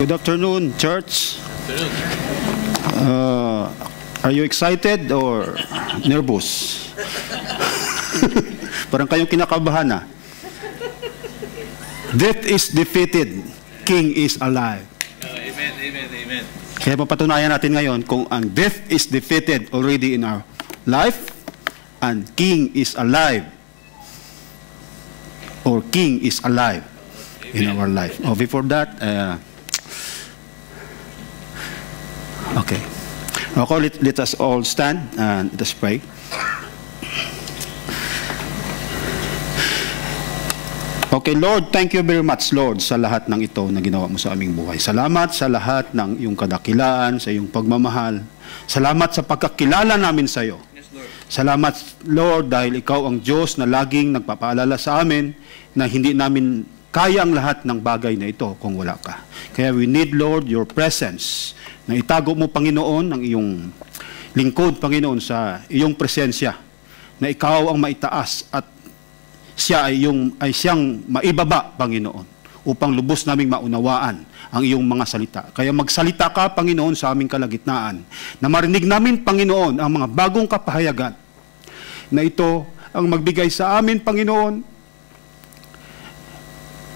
Good afternoon, church. Are you excited or nervous? Parang kayong kinakabahan na. Death is defeated, King is alive. Amen, amen, amen. Kaya papatunayan natin ngayon kung ang death is defeated already in our life and King is alive. Or King is alive in our life. Oh, before that, okay. Let us all stand and let us pray. Okay, Lord, thank you very much, Lord, sa lahat ng ito na ginawa mo sa aming buhay. Salamat sa lahat ng iyong kadakilaan, sa iyong pagmamahal. Salamat sa pagkakilala namin sa iyo. Yes, Lord. Salamat, Lord, dahil ikaw ang Diyos na laging nagpapaalala sa amin na hindi namin kaya ang lahat ng bagay na ito kung wala ka. Kaya we need, Lord, your presence. Na itago mo, Panginoon, ang iyong lingkod, Panginoon, sa iyong presensya. Na ikaw ang maitaas at siya ay siyang maibaba, Panginoon, upang lubos naming maunawaan ang iyong mga salita. Kaya magsalita ka, Panginoon, sa aming kalagitnaan. Na marinig namin, Panginoon, ang mga bagong kapahayagan na ito ang magbigay sa amin, Panginoon,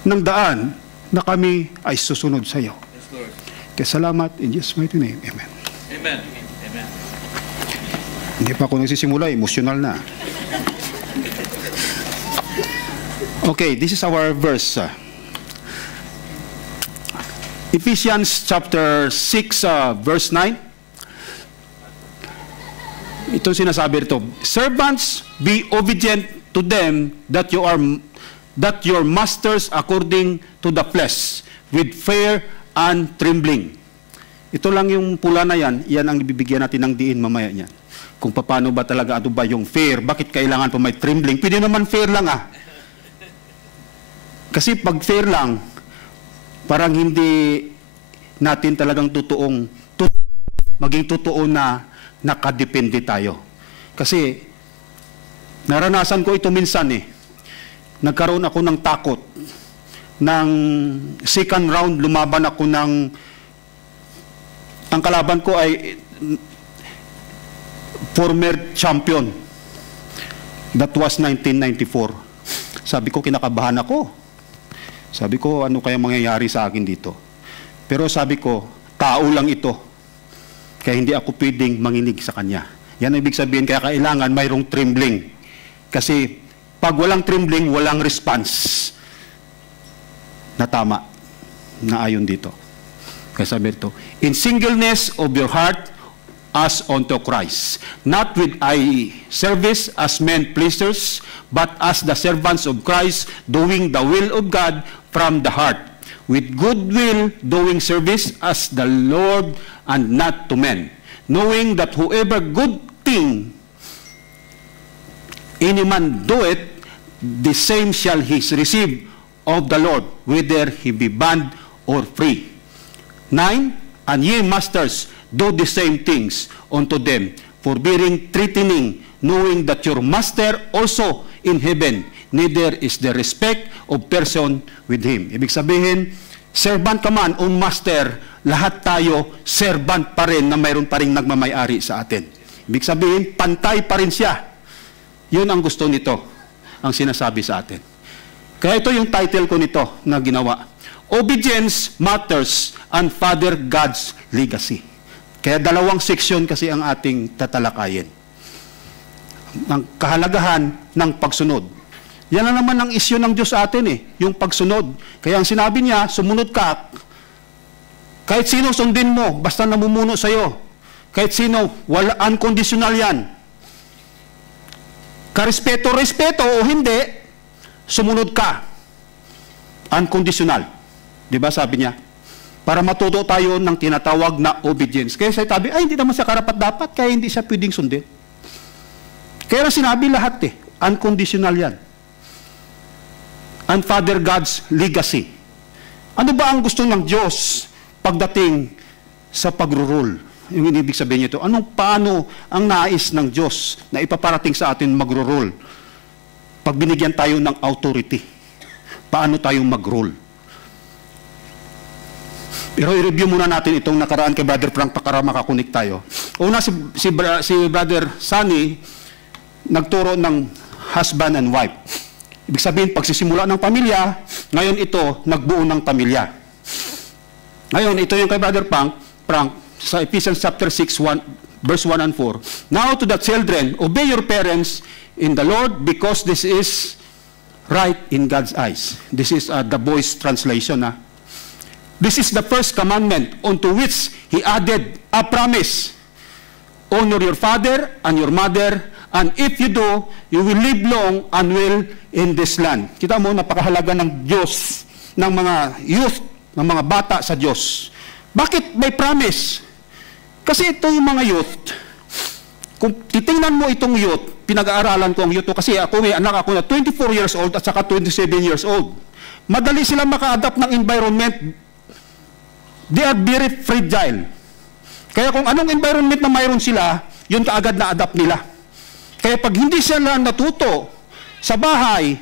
ng daan na kami ay susunod sa iyo. Yes, Lord. Kaya salamat in Jesus' mighty name. Amen. Amen. Amen. Hindi pa ako nagsisimula, emotional na. Okay, this is our verse. Ephesians chapter 6, verse 9. Ito sinasabi rito, servants, be obedient to them that your masters according to the flesh, with fear and trembling. Ito lang yung pula na yan ang ibibigyan natin ng diin mamaya niyan. Kung paano ba talaga, ano ba yung fear, bakit kailangan pa may trembling? Pwede naman fear lang Kasi pag fair lang, parang hindi natin talagang maging totoo na nakadepende tayo. Kasi naranasan ko ito minsan Nagkaroon ako ng takot. Ng second round, lumaban ako ang kalaban ko ay former champion. That was 1994. Sabi ko, kinakabahan ako. Sabi ko, ano kaya mangyayari sa akin dito? Pero sabi ko, tao lang ito. Kaya hindi ako pwedeng manginig sa kanya. Yan ang ibig sabihin, kaya kailangan mayroong trembling. Kasi pag walang trembling, walang response na tama, na ayon dito. Kaya sabi ito, in singleness of your heart as unto Christ, not with eye service as men pleasers, but as the servants of Christ, doing the will of God from the heart, with good will doing service as the Lord and not to men, knowing that whoever good thing any man doeth, the same shall he receive of the Lord, whether he be bond or free. 9, and ye masters, do the same things unto them, forbearing, threatening, knowing that your master also in heaven, neither is there respect of person with him. Ibig sabihin, servant ka man o master, lahat tayo servant pa rin na mayroon pa rin nagmamayari sa atin. Ibig sabihin, pantay pa rin siya. Yun ang gusto nito, ang sinasabi sa atin. Kaya ito yung title ko nito na ginawa. Obedience Matters and Father God's Legacy. Kaya dalawang seksyon kasi ang ating tatalakayin. Ang kahalagahan ng pagsunod. Yan na naman ang isyu ng Diyos sa atin yung pagsunod. Kaya ang sinabi niya, sumunod ka. Kahit sino sundin mo, basta namumuno sa'yo. Kahit sino, unconditional yan. Karespeto o hindi, sumunod ka. Unconditional. Diba sabi niya? Para matuto tayo ng tinatawag na obedience. Kaya sa tabi, hindi naman siya karapat-dapat, kaya hindi siya pwedeng sundin. Kaya sinabi lahat unconditional yan. And Father God's legacy. Ano ba ang gusto ng Diyos pagdating sa pag-rule? Yung inibig sabihin nito, paano ang nais ng Diyos na ipaparating sa atin mag-rule? Pag binigyan tayo ng authority, paano tayo mag-rule? Pero i-review muna natin itong nakaraan kay Brother Frank para makakunik tayo. Una, si Brother Sunny, nagturo ng husband and wife. Ibig sabihin, pagsisimula ng pamilya, ngayon ito, nagbuo ng pamilya. Ngayon, ito yung kay Brother Frank sa Ephesians chapter 6, verse 1 and 4. Now to the children, obey your parents in the Lord because this is right in God's eyes. This is the Boy's translation. This is the first commandment unto which He added a promise. Honor your father and your mother, and if you do, you will live long and well in this land. Kita mo, napakahalaga ng Diyos, ng mga youth, ng mga bata sa Diyos. Bakit may promise? Kasi ito yung mga youth, kung titingnan mo itong youth, pinag-aaralan ko ang youth kasi ako may anak ako na 24 years old at saka 27 years old. Madali silang maka-adapt ng environment. They are very fragile. Kaya kung anong environment na mayroon sila, yun kaagad na-adapt nila. Kaya pag hindi sila natuto sa bahay,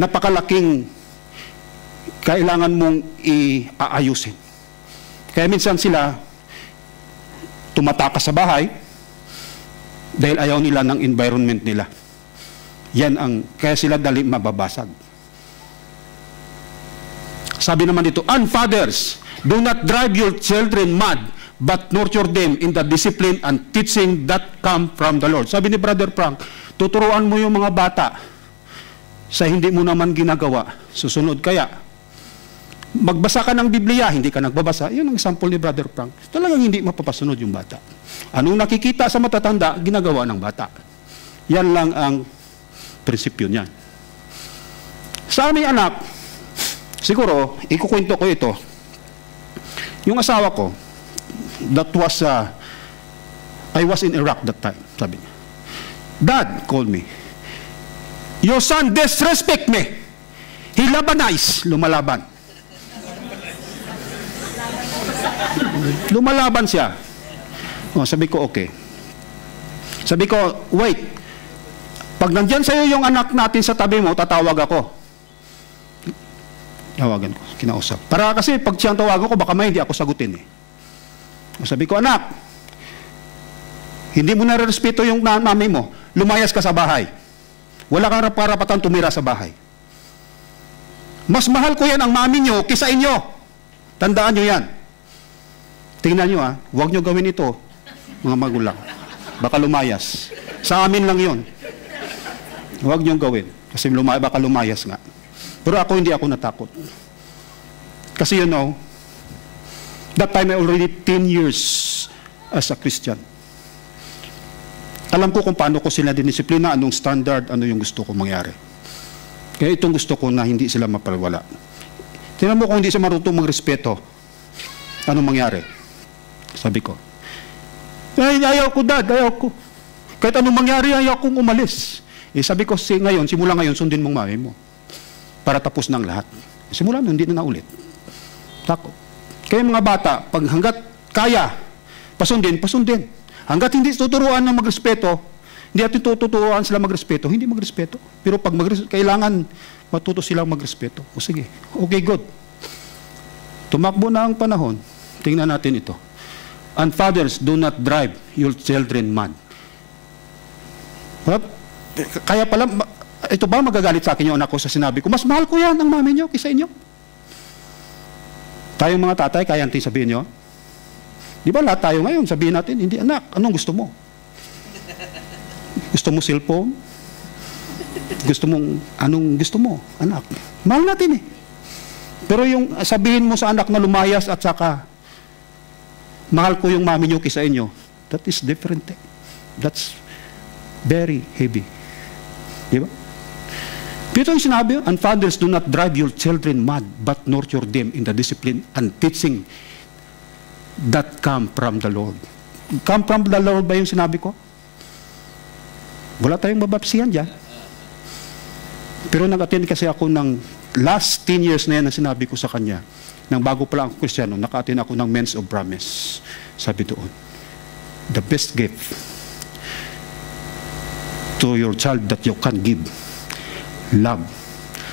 napakalaking kailangan mong i-aayusin. Kaya minsan sila tumatakas sa bahay dahil ayaw nila ng environment nila. Yan ang, kaya sila dali mababasag. Sabi naman dito, and fathers, do not drive your children mad, but nurture them in the discipline and teaching that come from the Lord. Sabi ni Brother Frank, tuturuan mo yung mga bata sa hindi mo naman ginagawa. Susunod kaya. Magbasa ka ng Biblia, hindi ka nagbabasa. Yun ang example ni Brother Frank. Talagang hindi mapapasunod yung bata. Anong nakikita sa matatanda, ginagawa ng bata. Yan lang ang prinsipyo niyan. Sa aming anak, siguro, ikukwento ko ito. Yung asawa ko, that was, I was in Iraq that time, sabi niya. Dad called me. Your son disrespect me. He labanize, lumalaban. Lumalaban siya. Oh, sabi ko, okay. Sabi ko, wait. Pag nandyan sa'yo yung anak natin sa tabi mo, tatawag ako. Tawagan ko, kinausap. Para kasi pag siyang tawagan ko, baka may hindi ako sagutin eh. Sabi ko, anak, hindi mo nare-respeto yung mami mo. Lumayas ka sa bahay. Wala kang karapatan tumira sa bahay. Mas mahal ko yan ang mami nyo kisa inyo. Tandaan nyo yan. Tingnan nyo huwag nyo gawin ito, mga magulang. Baka lumayas. Sa amin lang yon. Huwag nyo gawin. Kasi baka lumayas nga. Pero ako, hindi ako natakot. Kasi you know, that time I already 10 years as a Christian. Alam ko kung paano ko sila dinisiplina, anong standard, ano yung gusto ko mangyari. Kaya itong gusto ko na hindi sila mapalwala. Tingnan mo kung hindi sila marunong magrespeto, anong mangyari? Sabi ko, ay, ayaw ko dad, ayaw ko. Kahit anong mangyari, ayaw kong umalis. Sabi ko, simula ngayon, sundin mong mami mo. Para tapos ng lahat. Simula nun, hindi na naulit. Takot. Kaya mga bata, pag hanggat kaya, pasundin. Hanggat hindi tuturuan ng magrespeto, hindi natin tuturuan sila magrespeto, hindi magrespeto. Pero pag kailangan matuto silang magrespeto. O sige, okay, good. Tumakbo na ang panahon. Tingnan natin ito. And fathers, do not drive your children mad. Kaya pala, ito ba magagalit sa akin yung anak ko sa sinabi ko, mas mahal ko yan ang mami nyo kaysa inyo? Tayong mga tatay, kaya natin sabihin nyo? Di ba lahat tayo ngayon, sabihin natin, hindi anak, anong gusto mo? Gusto mo cellphone? Anong gusto mo, anak? Mahal natin eh. Pero yung sabihin mo sa anak na lumayas at saka, mahal ko yung mami nyo kaysa inyo, that is different eh. That's very heavy. Di ba? Pero yung sinabi, and fathers, do not drive your children mad, but nurture them in the discipline and teaching that come from the Lord. Come from the Lord ba yung sinabi ko? Wala tayong mabapsihan dyan. Pero nag-attend kasi ako ng last 10 years na yan na sinabi ko sa kanya, nang bago pa lang ako Kristiyano, naka-attend ako ng Men's of Promise. Sabi doon, the best gift to your child that you can give, love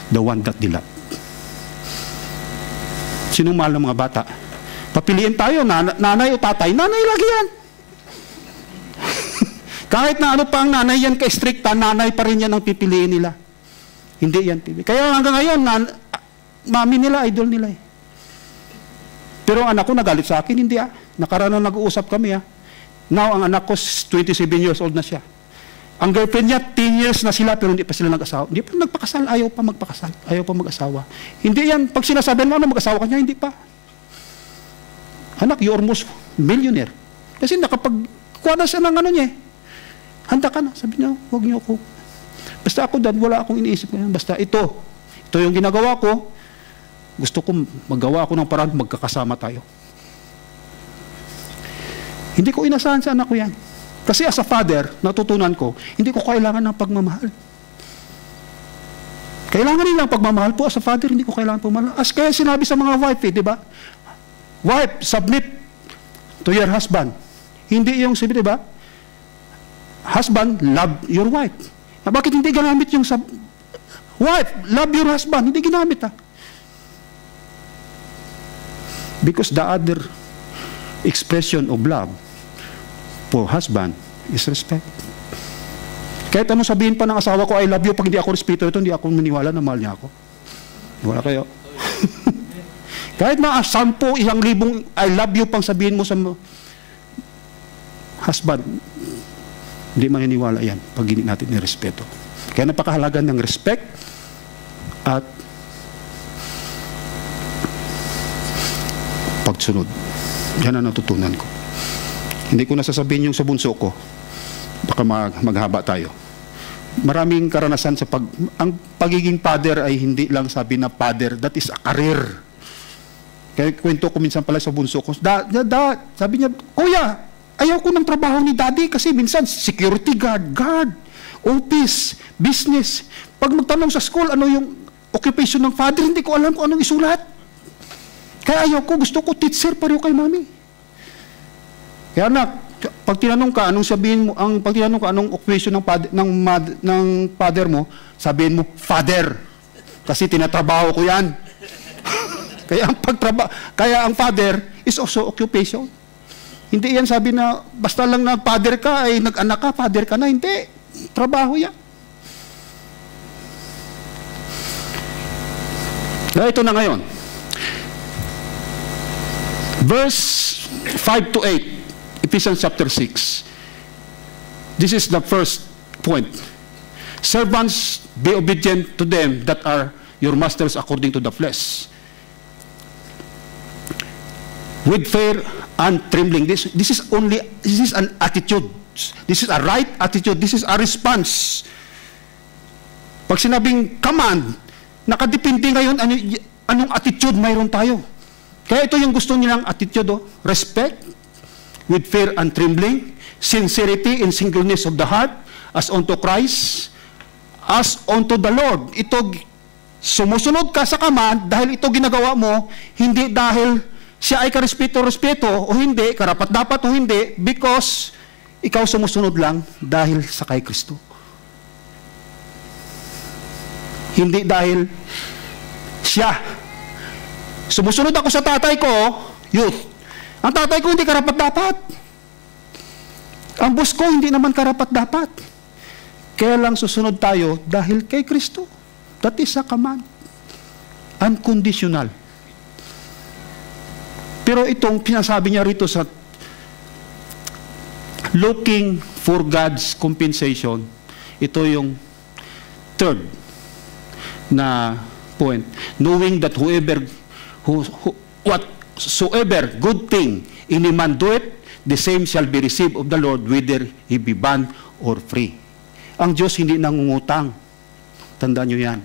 the one that they love. Sinong mahal ng mga bata? Papiliin tayo, nanay o tatay. Nanay lagi yan. Kahit na ano pa ang nanay yan ka-stricta, nanay pa rin yan ang pipiliin nila. Hindi yan pipiliin. Kaya hanggang ngayon, mami nila, idol nila eh. Pero ang anak ko nagalit sa akin, hindi Nakaraan nag-uusap kami Now, ang anak ko 27 years old na siya. Ang girlfriend niya, 10 years na sila, pero hindi pa sila nag-asawa. Hindi pa nagpakasal, ayaw pa magpakasal, ayaw pa mag-asawa. Hindi yan, pag sinasabi mo na mag-asawa ka niya, hindi pa. Anak, you're almost millionaire. Kasi nakapagkuha na siya ng ano niya Handa ka na. Sabi niya, huwag niyo ako. Basta ako, Dad, wala akong iniisip ngayon. Basta ito yung ginagawa ko. Gusto ko magawa ako ng paraan, magkakasama tayo. Hindi ko inasahan sa anak ko yan. Kasi as a father, natutunan ko, hindi ko kailangan ng pagmamahal. Kailangan nilang pagmamahal po as a father, hindi ko kailangan pagmamahal. As kaya sinabi sa mga wife, di ba? Wife, submit to your husband. Hindi yung sabi, di ba? Husband, love your wife. Bakit hindi ginamit yung wife, love your husband? Hindi ginamit Because the other expression of love for husband is respect. Kahit anong sabihin pa ng asawa ko, I love you, pag hindi ako respeto ito, hindi ako maniwala na mahal niya ako. Wala kayo. Kahit na 10,000, 1,000 I love you pang sabihin mo sa husband, hindi maniniwala yan pag hindi natin nirespeto. Kaya napakahalaga ng respect at pagsunod. Yan ang natutunan ko. Hindi ko nasasabihin yung sa bunso ko. Baka maghaba tayo. Maraming karanasan sa ang pagiging father ay hindi lang sabi na father, that is a career. Kaya kwento ko minsan pala sa bunso ko, sabi niya, Kuya, ayaw ko ng trabaho ni Daddy kasi minsan security guard, office, business. Pag magtanong sa school, ano yung occupation ng father, hindi ko alam kung anong isulat. Kaya ayaw ko, gusto ko teacher pareho kay mami. Kaya pag tinanong ka, anong sabihin mo, pag tinanong ka, anong occupation ng father mo, sabihin mo, father. Kasi tinatrabaho ko yan. Kaya ang father is also occupation. Hindi yan sabi na, basta lang na father ka, ay nag-anak ka, father ka na. Hindi. Trabaho yan. Kaya ito na ngayon. Verse 5 to 8, Ephesians chapter 6. This is the first point. Servants, be obedient to them that are your masters according to the flesh. With fear and trembling. This is an attitude. This is a right attitude. This is a response. Pag sinabing command, nakadepende ngayon anong attitude mayroon tayo. Kaya ito yung gusto nilang attitude, respect, with fear and trembling, sincerity and singleness of the heart, as unto Christ, as unto the Lord. Ito, sumusunod ka sa command dahil ito ginagawa mo, hindi dahil siya ay karespeto o hindi, karapat-dapat o hindi, because ikaw sumusunod lang dahil sa kay Kristo. Hindi dahil siya. Sumusunod ako sa tatay ko, youth. Ang tatay ko hindi karapat-dapat. Ang boss ko hindi naman karapat-dapat. Kaya lang susunod tayo dahil kay Kristo. That is a command. Unconditional. Pero itong pinasabi niya rito sa looking for God's compensation, ito yung third na point. Knowing that whatsoever good thing any man doeth, the same shall be received of the Lord, whether he be bond or free. Ang Diyos hindi nangungutang. Tandaan nyo yan.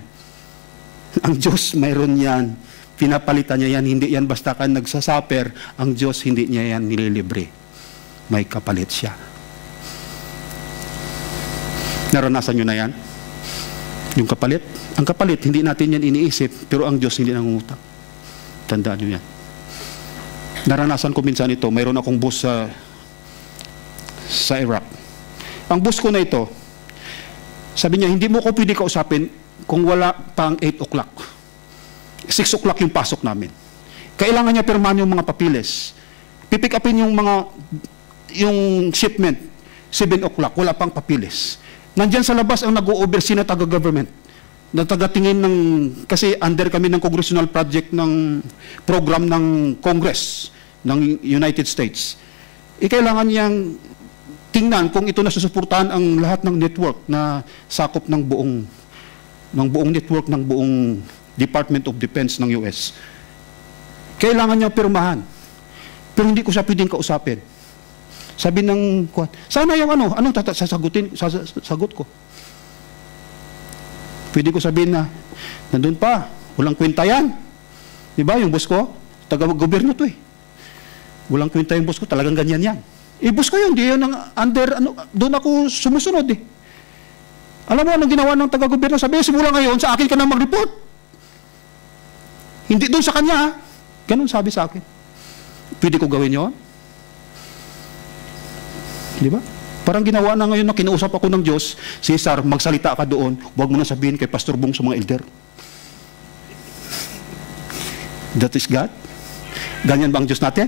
Ang Diyos mayroon yan. Pinapalitan niya yan, hindi yan basta ka nagsasaper, ang Diyos hindi niya yan nililibre. May kapalit siya. Naranasan nyo na yan? Yung kapalit? Ang kapalit, hindi natin yan iniisip, pero ang Diyos hindi nangungutang. Tandaan nyo yan. Naranasan ko minsan ito, mayroon akong bus sa Iraq. Ang bus ko na ito, sabi niya, hindi mo ko pwede kausapin kung wala pang 8 o'clock. 6 o'clock yung pasok namin. Kailangan niya pirmahan yung mga papilis. Pipick upin yung shipment, 7 o'clock, wala pang papilis. Nandyan sa labas ang nag-o-oversee na taga-government, na taga-tingin ng, kasi under kami ng congressional project ng program ng Congress ng United States. Kailangan niyang tingnan kung ito na susuportahan ang lahat ng network na sakop ng buong network ng buong Department of Defense ng US. Kailangan niya pirmahan. Pero hindi ko siya pwedeng kausapin. Sabi ng, sana yung anong sasagot ko. Pwede ko sabihin na, nandun pa, walang kwenta yan. Di ba, yung boss ko, taga-gobyerno to eh. Walang kwenta yung boss ko, talagang ganyan yan. Boss ko yun, di yun under, doon ako sumusunod eh. Alam mo, anong ginawa ng taga-gobyerno? Sabi, simula ngayon, sa akin ka na mag-report. Hindi doon sa kanya, ha? Ganun sabi sa akin. Pwede ko gawin yun? Di ba? Parang ginawa na ngayon na kinausap ako ng Diyos, Cesar, magsalita ka doon, huwag mo na sabihin kay Pastor Bong sa mga elder. That is God? Ganyan ba ang Diyos natin?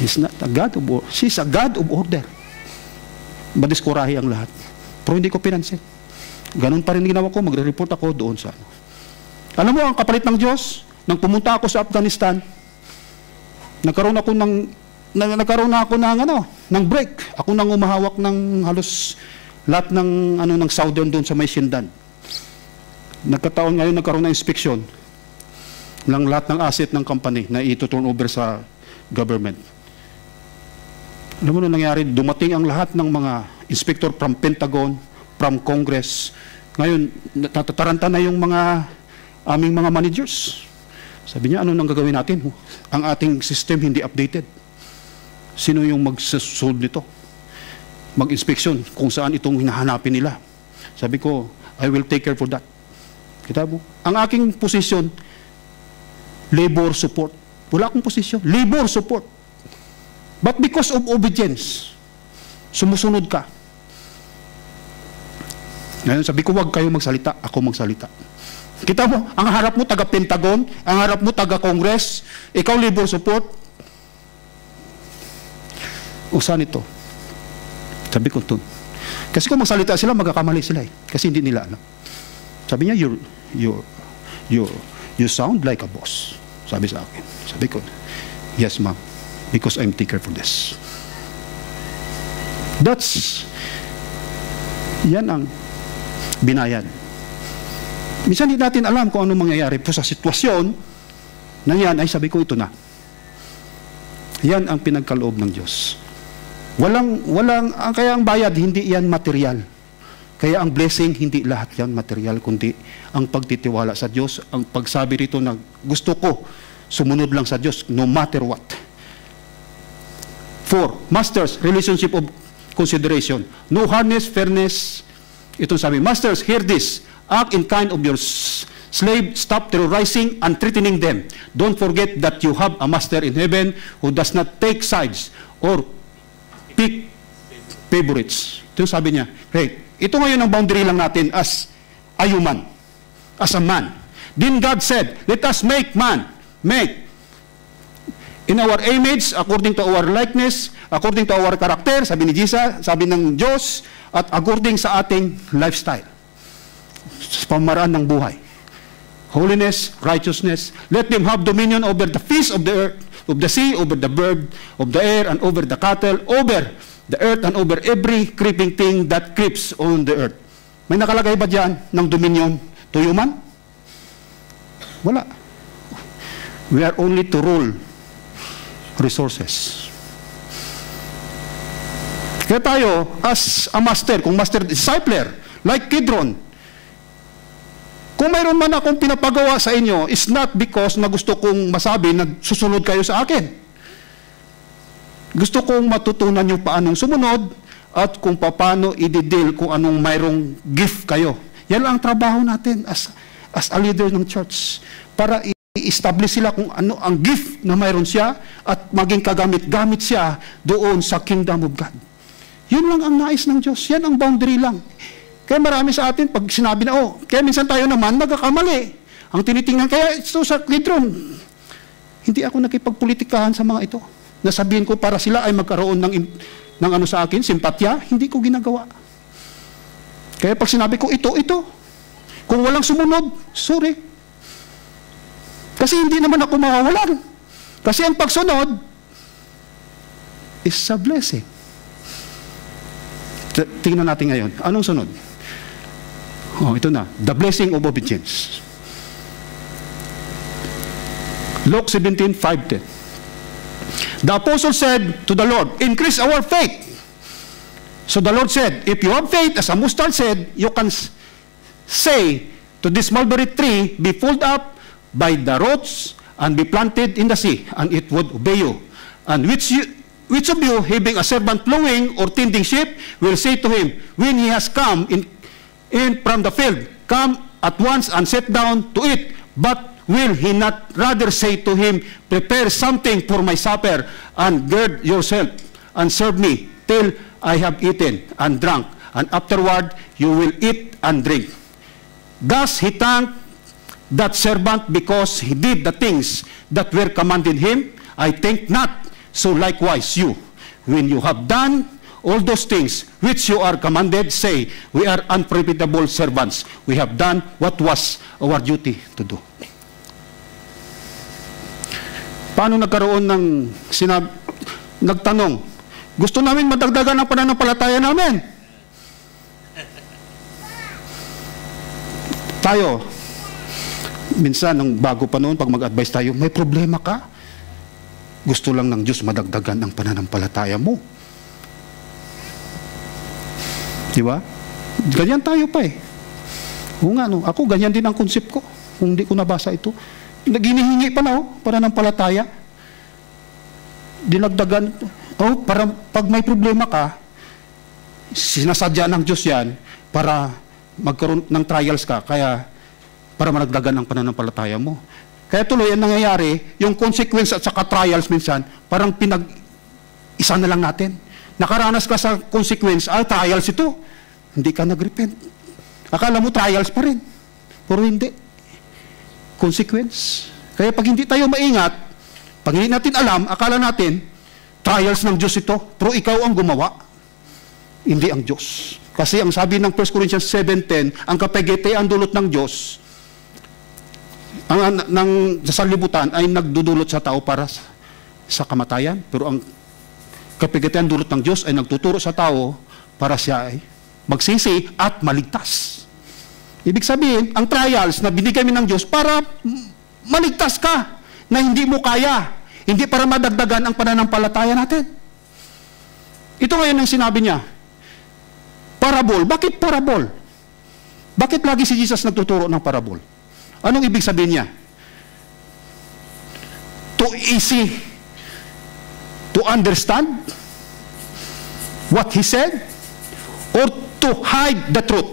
He's not a God of order. She's a God of order. Madiskurahi ang lahat. Pero hindi ko pinansin. Ganun pa rin ginawa ko, magre-report ako doon sa ano. Alam mo, ang kapalit ng Diyos, nang pumunta ako sa Afghanistan, nagkaroon ako ng break. Ako nang umahawak ng halos lahat ng southern doon sa may Sindan. Nagkataon ngayon nagkaroon ng inspeksyon ng lahat ng asset ng company na ito-turn over sa government. Alam mo na nangyari, dumating ang lahat ng mga inspector from Pentagon, from Congress. Ngayon, natataranta na yung aming mga managers. Sabi niya, ano nang gagawin natin? Ang ating system hindi updated. Sino yung mag-solve nito? Mag-inspeksyon kung saan itong hinahanapin nila. Sabi ko, I will take care for that. Kita mo? Ang aking posisyon, labor support. Wala akong posisyon. Labor support. But because of obedience, sumusunod ka. Ngayon sabi ko, wag kayo magsalita, ako magsalita. Kita mo, ang harap mo taga-Pentagon, ang harap mo taga-Congress, ikaw labor support. O saan ito? Sabi ko ito. Kasi kung magsalita sila, magkakamali sila eh. Kasi hindi nila alam. Sabi niya, you sound like a boss. Sabi sa akin. Sabi ko, yes ma'am, because I'm taker for this. Yan ang binayad. Minsan hindi natin alam kung ano mangyayari po sa sitwasyon na yan, ay sabi ko ito na. Yan ang pinagkaloob ng Diyos. Kaya ang bayad, hindi yan material. Kaya ang blessing, hindi lahat yan material, kundi ang pagtitiwala sa Diyos, ang pagsabi rito na gusto ko, sumunod lang sa Diyos, no matter what. 4, masters, relationship of consideration. No hardness, fairness. Ito sabi, masters, hear this. Act in kind of your slave, stop terrorizing and threatening them. Don't forget that you have a master in heaven who does not take sides or pick favorites. Ito sabi niya, hey, ito ngayon ang boundary lang natin as a human, as a man. Then God said, let us make man, in our image, according to our likeness, according to our character, sabi ni Jesus, sabi ng Diyos, at according sa ating lifestyle, sa pamaraan ng buhay. Holiness, righteousness, let them have dominion over the fish of the earth, of the sea, over the bird of the air, and over the cattle, over the earth, and over every creeping thing that creeps on the earth. May nakalagay ba dyan ng dominion to human? Wala. We are only to rule resources. Kaya tayo, as a master, kung master discipler, like Kidron, kung mayroon man akong pinapagawa sa inyo, is not because na gusto kong masabi na susunod kayo sa akin. Gusto kong matutunan nyo paanong sumunod at kung paano i-deal kung anong mayroong gift kayo. Yan ang trabaho natin as a leader ng church. Para i-establish sila kung ano ang gift na mayroon siya at maging kagamit-gamit siya doon sa kingdom of God. Yun lang ang nais ng Diyos. Yan ang boundary lang. Kaya marami sa atin, pag sinabi na, kaya minsan tayo naman magkakamali. Ang tinitingnan, kaya ito sa Kidron, Hindi ako nakipagpolitikahan sa mga ito. Nasabihin ko para sila ay magkaroon ng ano sa akin, simpatya, hindi ko ginagawa. Kaya pag sinabi ko ito. Kung walang sumunod, sorry. Kasi hindi naman ako mawawalan. Kasi ang pagsunod is a blessing. Tingnan natin ngayon. Anong sunod? Ito na. The blessing of obedience. Luke 17:5-10. The apostle said to the Lord, increase our faith. So the Lord said, if you have faith as a mustard seed, you can say to this mulberry tree, be pulled up by the roots and be planted in the sea, and it would obey you. And which of you, having a servant plowing or tending sheep, will say to him, when he has come in from the field, come at once and sit down to eat. But will he not rather say to him, prepare something for my supper, and gird yourself, and serve me till I have eaten and drunk, and afterward you will eat and drink. Thus he thanked that servant because he did the things that were commanded him. I think not, so likewise you, when you have done all those things which you are commanded, say, we are unprofitable servants. We have done what was our duty to do. Paano nagkaroon ng nagtanong, gusto namin madagdagan ang pananampalataya namin. Tayo, minsan, nung bago pa noon, pag mag-advise tayo, may problema ka? Gusto lang ng Diyos madagdagan ang pananampalataya mo. Di ba? Ganyan tayo pa eh. Oo nga, no? Ako, ganyan din ang konsep ko. Kung hindi ko nabasa ito. Naginihingi pa na, pananampalataya. Dinagdagan. Para pag may problema ka, sinasadya ng Diyos yan para magkaroon ng trials ka, kaya para managdagan ang pananampalataya mo. Kaya tuloy ang nangyayari, yung consequence at saka trials minsan, parang isa na lang natin. Nakaranas ka sa consequence, trials ito. Hindi ka nag-repent. Akala mo trials pa rin. Pero hindi. Consequence. Kaya pag hindi tayo maingat, pag hindi natin alam, akala natin, trials ng Diyos ito, pero ikaw ang gumawa. Hindi ang Diyos. Kasi ang sabi ng 1 Corinthians 7:10, ang kapagitay ang dulot ng Diyos, ng sanlibutan ay nagdudulot sa tao para sa kamatayan. Pero ang kapagitay ang dulot ng Diyos ay nagtuturo sa tao para siya ay magsisi at maligtas. Ibig sabihin, ang trials na binigay ng Diyos para maligtas ka na hindi mo kaya. Hindi para madagdagan ang pananampalataya natin. Ito ngayon ang sinabi niya. Parabol. Bakit parabol? Bakit lagi si Jesus nagtuturo ng parabol? Anong ibig sabihin niya? Too easy to understand what he said or to hide the truth?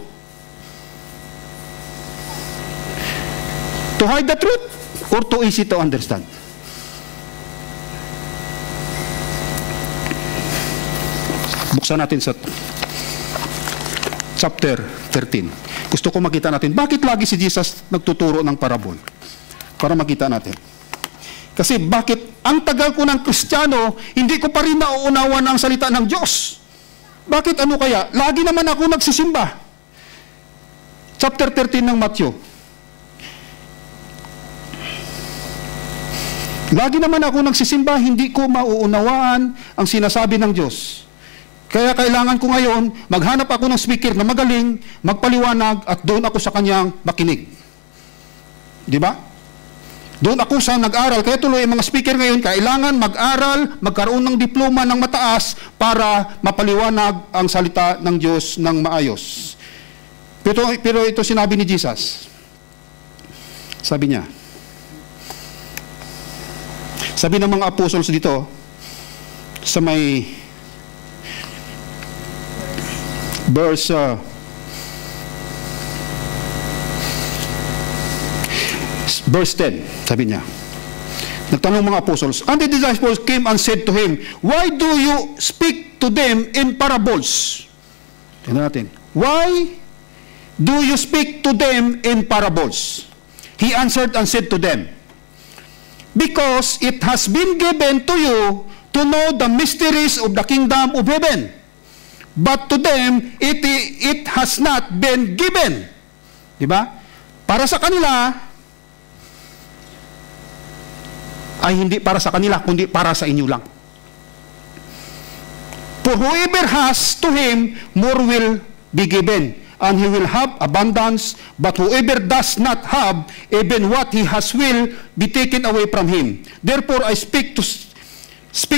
To hide the truth or too easy to understand? Buksan natin sa chapter 13. Gusto ko makita natin, bakit lagi si Jesus nagtuturo ng parabol? Para makita natin. Kasi bakit ang tagal ko ng Kristiyano, hindi ko pa rin nauunawan ang salita ng Diyos? Bakit ano kaya? Lagi naman ako nagsisimba. Chapter 13 ng Matthew. Lagi naman ako nagsisimba, hindi ko mauunawaan ang sinasabi ng Diyos. Kaya kailangan ko ngayon, maghanap ako ng speaker na magaling, magpaliwanag, at doon ako sa kanyang makinig. Di ba? Doon ako sa nag-aral. Kaya tuloy, mga speaker ngayon, kailangan mag-aral, magkaroon ng diploma ng mataas para mapaliwanag ang salita ng Diyos ng maayos. Pero ito sinabi ni Jesus. Sabi niya, sabi ng mga apostles dito, sa may verse 10, sabi niya, nagtanong mga apostles, and the disciples came and said to him, why do you speak to them in parables? Tignan natin. Why do you speak to them in parables? He answered and said to them, because it has been given to you to know the mysteries of the kingdom of heaven. But to them, it has not been given. Diba? Para sa kanila, ay hindi para sa kanila, kundi para sa inyo lang. For whoever has, to him, more will be given, and he will have abundance. But whoever does not have, even what he has will be taken away from him. Therefore, I speak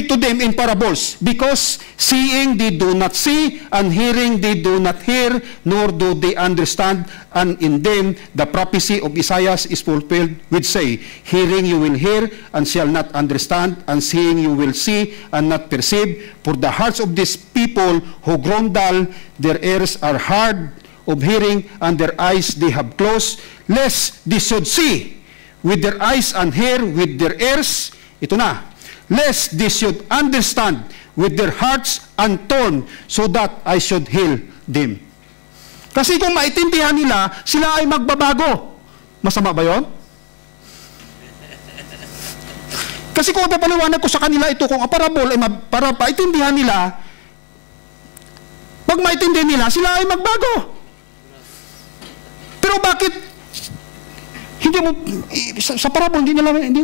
to them in parables, because seeing they do not see, and hearing they do not hear, nor do they understand. And in them the prophecy of Isaiah is fulfilled, which say, hearing you will hear, and shall not understand, and seeing you will see, and not perceive. For the hearts of these people who grown dull, their ears are hard of hearing, and their eyes they have closed, lest they should see with their eyes, and hear with their ears. Ito na. Lest they should understand with their hearts and turn, so that I should heal them. Kasi kung maintindihan nila, sila ay magbabago. Masama ba yun? Kasi kung papaliwanag ko sa kanila ito, kung ang parable ay para paintindihan nila, pag maintindihan nila, sila ay magbago. Pero bakit hindi mo, sa parable hindi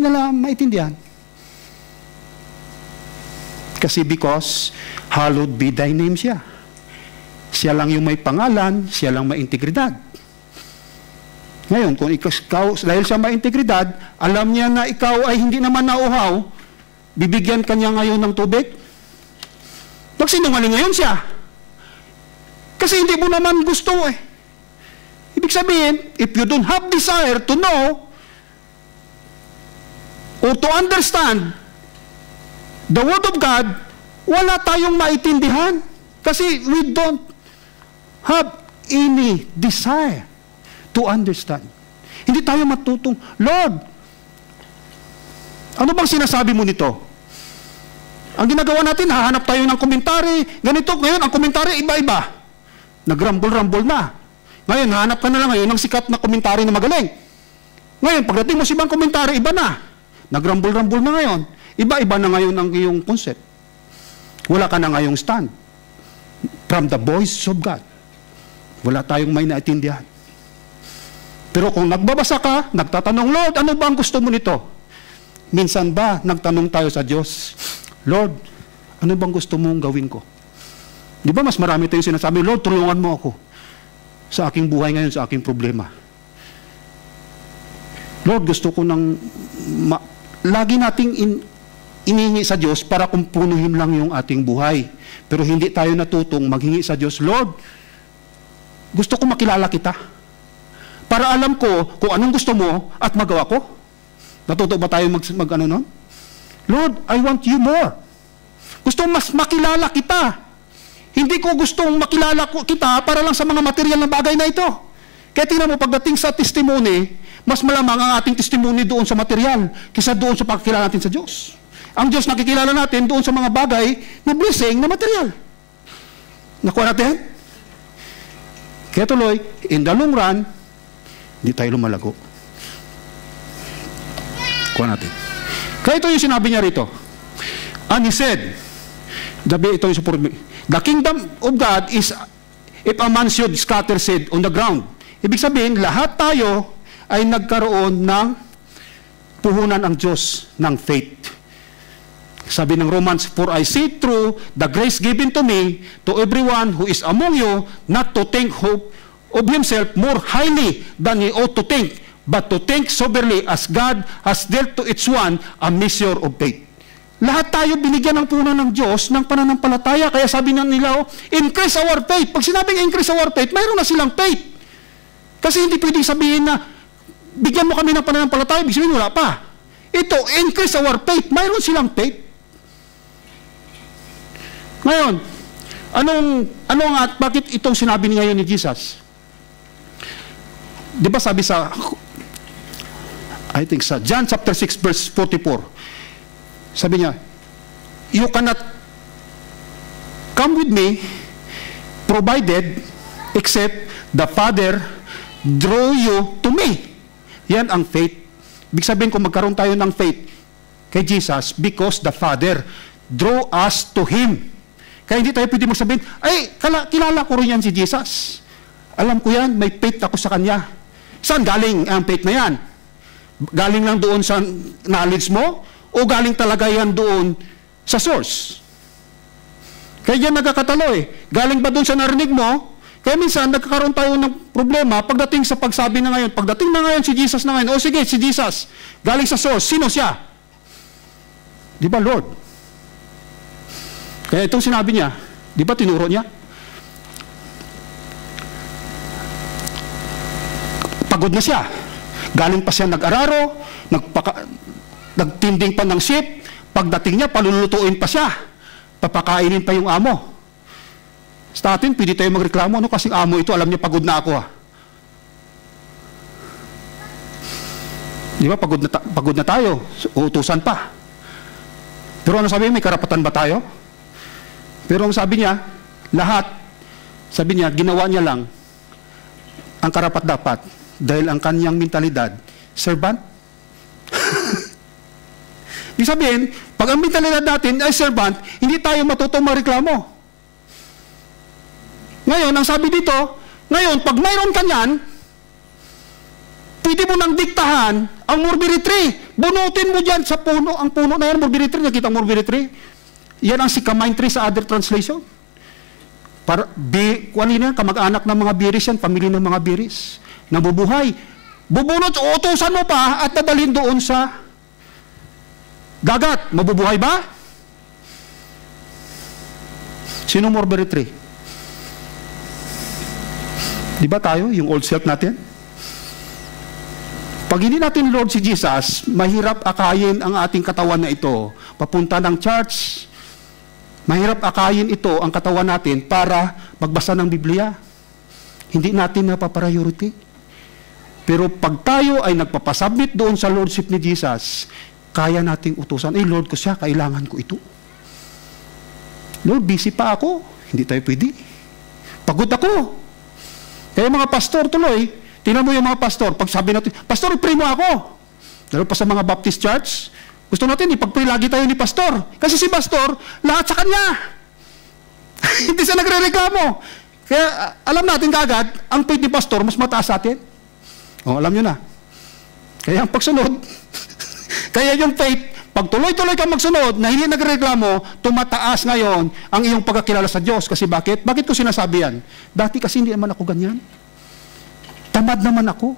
nila maintindihan? Kasi because hallowed be thy name siya. Siya lang yung may pangalan, siya lang may integridad. Ngayon, kung ikaw, dahil siya may integridad, alam niya na ikaw ay hindi naman nauhaw, bibigyan ka niya ngayon ng tubig? Magsinungaling ngayon siya. Kasi hindi mo naman gusto eh. Ibig sabihin, if you don't have desire to know or to understand the Word of God, wala tayong maintindihan. Kasi we don't have any desire to understand. Hindi tayo matutong, Lord, ano bang sinasabi mo nito? Ang ginagawa natin, hahanap tayo ng komentary. Ganito, ngayon, ang komentary iba-iba. Nagrambol-rambol na. Ngayon, hahanap ka na lang ngayon ng sikat na komentary na magaling. Ngayon, pagdating mo sa ibang komentary, iba na. Nagrambol-rambol na ngayon. Iba-iba na ngayon ang iyong concept. Wala ka na ngayong stand. From the voice of God. Wala tayong may naintindihan. Pero kung nagbabasa ka, nagtatanong, Lord, ano ba ang gusto mo nito? Minsan ba, nagtanong tayo sa Diyos, Lord, ano bang gusto mong gawin ko? Di ba mas marami tayong sinasabi, Lord, tulungan mo ako sa aking buhay ngayon, sa aking problema. Lord, gusto ko lagi nating inihingi sa Diyos para kumpunuhin lang yung ating buhay. Pero hindi tayo natutong maghingi sa Diyos, Lord, gusto ko makilala kita. Para alam ko kung anong gusto mo at magawa ko. Natuto ba tayo mag-ano nun? Lord, I want you more. Gusto mas makilala kita. Hindi ko gustong makilala kita para lang sa mga material na bagay na ito. Kaya tingnan mo, pagdating sa testimony, mas malamang ang ating testimony doon sa material kaysa doon sa pagkilala natin sa Diyos. Ang Diyos nakikilala natin doon sa mga bagay na blessing na material. Nakuha natin? Kaya tuloy, in the long run, hindi tayo lumalago. Kuha natin. Kaya ito yung sinabi niya rito. And he said, the kingdom of God is if a man should scatter seed on the ground. Ibig sabihin, lahat tayo ay nagkaroon ng puhunan ang Diyos ng faith. Sabi ng Romans, for I see through the grace given to me, to everyone who is among you, not to think hope of himself more highly than he ought to think, but to think soberly as God has dealt to each one a measure of faith. Lahat tayo binigyan ng puhunan ng Diyos ng pananampalataya, kaya sabi nila, increase our faith. Pag sinabing increase our faith, mayroon na silang faith. Kasi hindi pwedeng sabihin na, bigyan mo kami ng pananampalataya, ibig sabihin wala pa. Ito, increase our faith, mayroon silang faith. Ngayon, bakit itong sinabi ngayon ni Jesus? Di ba sabi sa, I think sa John chapter 6 verse 44, sabi niya, you cannot come with me provided except the Father draw you to me. Yan ang faith. Ibig sabihin kung magkaroon tayo ng faith, kay Jesus because the Father drew us to Him. Kaya hindi tayo pwede magsabihin, ay, kilala ko rin yan si Jesus. Alam ko yan, may faith ako sa Kanya. Saan galing ang faith na yan? Galing lang doon sa knowledge mo? O galing talaga yan doon sa source? Kaya yan nagkakatalo eh. Galing ba doon sa narinig mo? Kaya minsan, nagkakaroon tayo ng problema pagdating sa pagsabi na ngayon. Pagdating na ngayon si Jesus na ngayon, o sige, si Jesus, galing sa source, sino siya? Di ba, Lord? Kaya itong sinabi niya, di ba tinuro niya? Pagod na siya. Galing pa siya nag-araro, nagtinding pa ng ship, pagdating niya, palulutuin pa siya. Papakainin pa yung amo. Sa atin, pwede tayo magreklamo, ano kasing amo ito, alam niya pagod na ako. Di ba, pagod na tayo, uutusan pa. Pero ano sabi niya, may karapatan ba tayo? Pero ang sabi niya, lahat, sabi niya, ginawa niya lang ang karapat-dapat dahil ang kanyang mentalidad, servant. Ibig sabihin, pag ang mentalidad natin ay servant, hindi tayo matutong magreklamo. Ngayon, ang sabi dito, ngayon, pag mayroon ka niyan, pwede mo nang diktahan ang mulberry tree. Bunutin mo dyan sa puno. Ang puno na yan, mulberry tree. Nakita ang mulberry tree? Yan ang sycamine tree sa other translation. Kung ano yan, kamag-anak ng mga biris yan, pamilya ng mga biris. Nabubuhay. Bubunot, utusan mo pa at dadalhin doon sa dagat. Mabubuhay ba? Sino mulberry tree? Di ba tayo, yung old self natin? Pag hindi natin Lord si Jesus, mahirap akayin ang ating katawan na ito. Papunta ng church, mahirap akayin ito ang katawan natin para magbasa ng Biblia. Hindi natin napapriority. Pero pag tayo ay nagpapasubmit doon sa Lordship ni Jesus, kaya nating utusan, Lord ko siya, kailangan ko ito. Lord, busy pa ako. Hindi tayo pwede. Pagod ako. Kaya mga pastor tuloy, tingnan mo yung mga pastor, pag sabi natin, pastor, pray mo ako. Lalo pa sa mga Baptist church, gusto natin, ipag-pray lagi tayo ni pastor. Kasi si pastor, lahat sa kanya. Hindi siya nagre-reklamo. Kaya alam natin kaagad, ang faith ni pastor, mas mataas sa atin. O, alam nyo na. Kaya ang pagsunod, kaya yung faith, pag tuloy-tuloy ka magsunod na hindi nagreklamo, tumataas ngayon ang iyong pagkakilala sa Diyos. Kasi bakit? Bakit ko sinasabi yan? Dati kasi hindi naman ako ganyan. Tamad naman ako.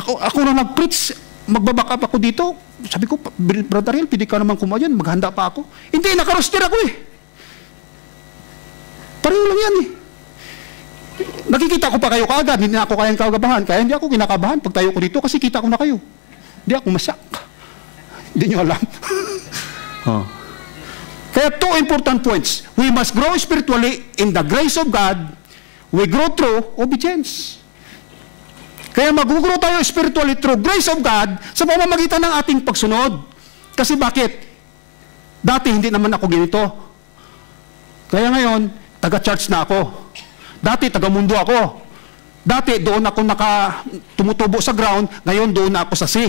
Ako na nag-preach, magbaback up ako dito. Sabi ko, Brother Hill, pwede ka naman kumayan, maghanda pa ako. Hindi, nakaroster ako eh. Pareho lang yan eh. Nakikita ko pa kayo kaagad, hindi na ako kayang kagabahan. Kaya hindi ako kinakabahan pag tayo ko dito kasi kita ko na kayo. Hindi ako masyak. Hindi nyo alam. Kaya two important points. We must grow spiritually in the grace of God. We grow through obedience. Kaya mag-grow tayo spiritually through grace of God sa pamamagitan ng ating pagsunod. Kasi bakit? Dati hindi naman ako ganito. Kaya ngayon, taga-church na ako. Dati taga-mundo ako. Dati doon ako tumutubo sa ground, ngayon doon na ako sa sea.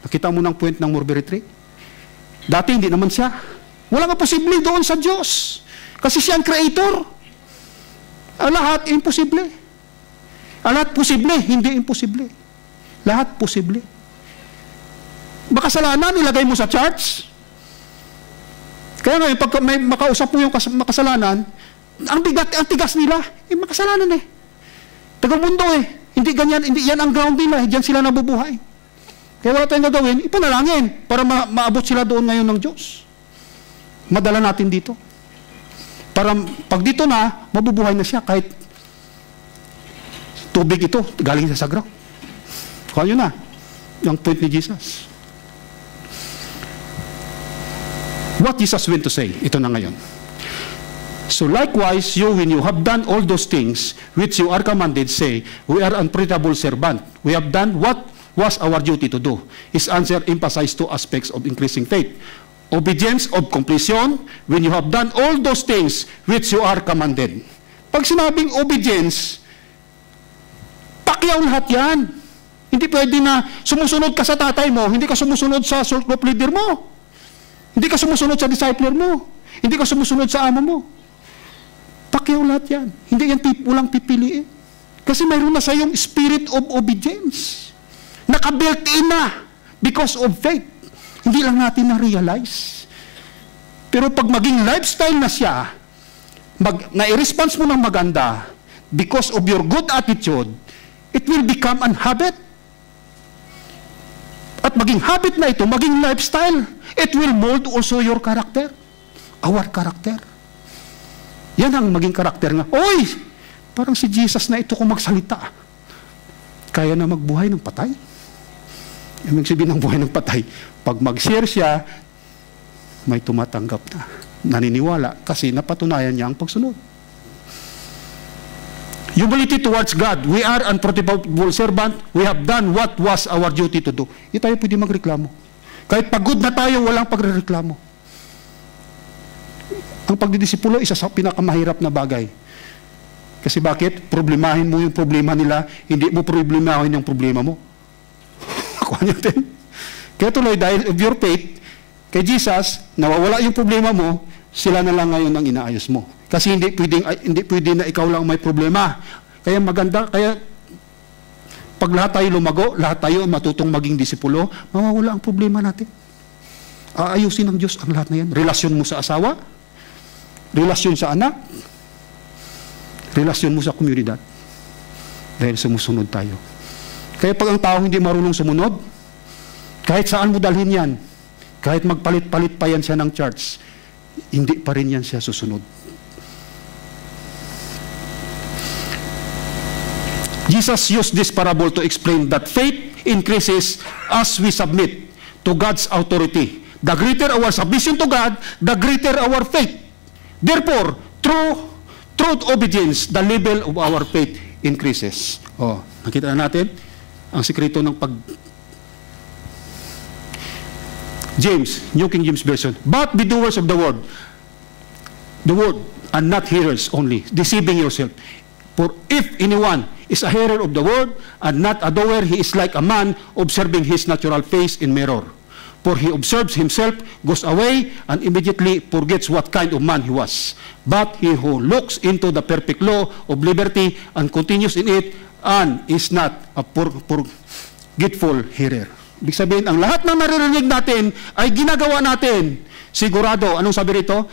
Nakita mo ng point ng mulberry tree? Dati hindi naman siya. Walang posible doon sa Diyos. Kasi siya ang creator. Ang lahat imposible. Ang lahat posible, hindi imposible. Lahat posible. Makasalanan, ilagay mo sa church. Kaya ngayon, pag may makausap mo yung makasalanan, ang tigas nila, makasalanan eh. Taga-mundo eh. Hindi ganyan, hindi yan ang ground nila, diyan sila nabubuhay. Kaya wala tayong gagawin, ipanalangin para maabot sila doon ngayon ng Diyos. Madala natin dito. Para pag dito na, mabubuhay na siya kahit tubig ito, galing sa ground. Kaya yun na, yung point ni Jesus. What Jesus went to say, ito na ngayon. So likewise, you, when you have done all those things which you are commanded, say, we are unprofitable servant. We have done what was our duty to do. His answer emphasized two aspects of increasing faith. Obedience of completion, when you have done all those things which you are commanded. Pag sinabing obedience, pakyaw lahat yan. Hindi pwede na sumusunod ka sa tatay mo, hindi ka sumusunod sa salt group leader mo. Hindi ka sumusunod sa discipler mo. Hindi ka sumusunod sa amo mo. Pakyaw lahat yan. Hindi yan walang pipiliin. Kasi mayroon na sa yung spirit of obedience. Naka-built in na because of faith. Hindi lang natin na-realize. Pero pag maging lifestyle na siya, na-response mo ng maganda, because of your good attitude, it will become an habit. At maging habit na ito, maging lifestyle, it will mold also your character. Our character. Yan ang maging karakter nga. Oy! Parang si Jesus na ito kung magsalita. Kaya na magbuhay ng patay. Ibig sabihin ng buhay ng patay. Pag mag-share siya, may tumatanggap na. Naniniwala kasi napatunayan niya ang pagsunod. Humility towards God. We are unprofitable servant. We have done what was our duty to do. Hindi tayo pwede magreklamo. Kahit pagod na tayo, walang pagrereklamo. Ang pagdidisipulo, isa sa pinakamahirap na bagay. Kasi bakit? Problemahin mo yung problema nila, hindi mo problemahin yung problema mo. Kuha natin. Kaya tuloy, dahil of your faith, kay Jesus, nawawala yung problema mo, sila na lang ngayon ang inaayos mo. Kasi hindi pwede na ikaw lang may problema. Kaya maganda, kaya pag lahat tayo lumago, lahat tayo matutong maging disipulo, mawawala ang problema natin. Aayusin ng Diyos ang lahat na yan. Relasyon mo sa asawa, relasyon sa anak, relasyon mo sa komunidad. Dahil sumusunod tayo. Kaya pag ang tao hindi marunong sumunod, kahit saan mo dalhin yan, kahit magpalit-palit pa yan siya ng church, hindi pa rin yan siya susunod. Jesus used this parable to explain that faith increases as we submit to God's authority. The greater our submission to God, the greater our faith. Therefore, through obedience, the level of our faith increases. Oh, nakita na natin ang sikreto ng James, New King James Version. But be doers of the word, and not hearers only, deceiving yourself. For if anyone is a hearer of the word and not a doer, he is like a man observing his natural face in mirror. For he observes himself, goes away, and immediately forgets what kind of man he was. But he who looks into the perfect law of liberty and continues in it, and is not a forgetful hearer. Ibig sabihin, ang lahat ng naririnig natin ay ginagawa natin. Sigurado, anong sabi rito?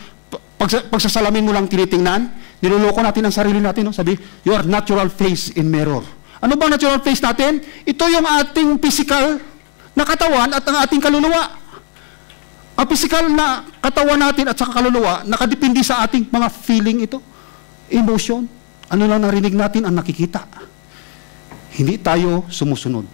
Pagsasalamin mo lang tinitingnan, niloloko natin ang sarili natin. No? Sabi, your natural face in mirror. Ano bang natural face natin? Ito yung ating physical na katawan at ang ating kaluluwa. Ang physical na katawan natin at saka kaluluwa, nakadepende sa ating mga feeling ito. Emotion. Ano lang narinig natin ang nakikita. Hindi tayo sumusunod.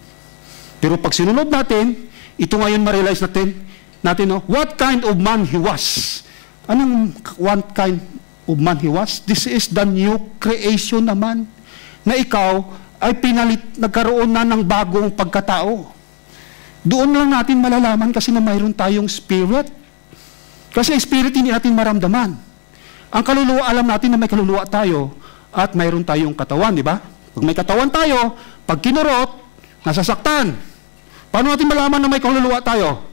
Pero pag sinunod natin, ito ngayon ma-realize natin no, what kind of man he was. Anong what kind of man he was? This is the new creation naman. Na ikaw ay nagkaroon na ng bagong pagkatao. Doon lang natin malalaman kasi na mayroon tayong spirit. Kasi ang spirit hindi natin maramdaman. Ang kaluluwa, alam natin na may kaluluwa tayo at mayroon tayong katawan, di ba? Pag may katawan tayo, pag kinurot, nasasaktan. Paano natin malaman na may kaluluwa tayo?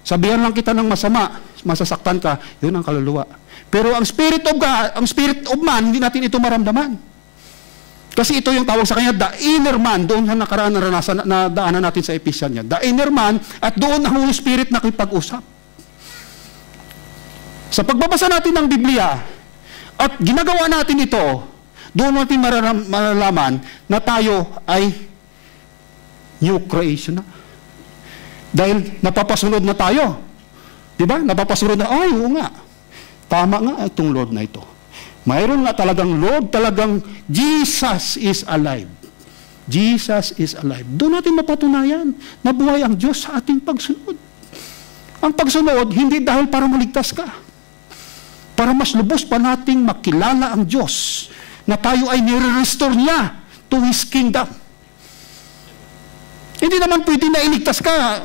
Sabihan lang kita ng masama, masasaktan ka, yun ang kaluluwa. Pero ang spirit of God, ang spirit of man, hindi natin ito maramdaman. Kasi ito yung tawag sa kanya, the inner man, doon sa nakaraan na daanan natin sa Ephesians niya. The inner man, at doon ang Holy Spirit nakipag-usap. Sa pagbabasa natin ng Biblia, at ginagawa natin ito, doon natin malalaman na tayo ay new creation na. Dahil napapasunod na tayo. Diba? Napapasunod na, ay, oo nga. Tama nga itong Lord na ito. Mayroon nga talagang Lord, talagang Jesus is alive. Jesus is alive. Doon natin mapatunayan na buhay ang Diyos sa ating pagsunod. Ang pagsunod, hindi dahil para maligtas ka. Para mas lubos pa nating makilala ang Diyos na tayo ay nire-restore niya to His kingdom. Hindi naman pwede na iligtas ka.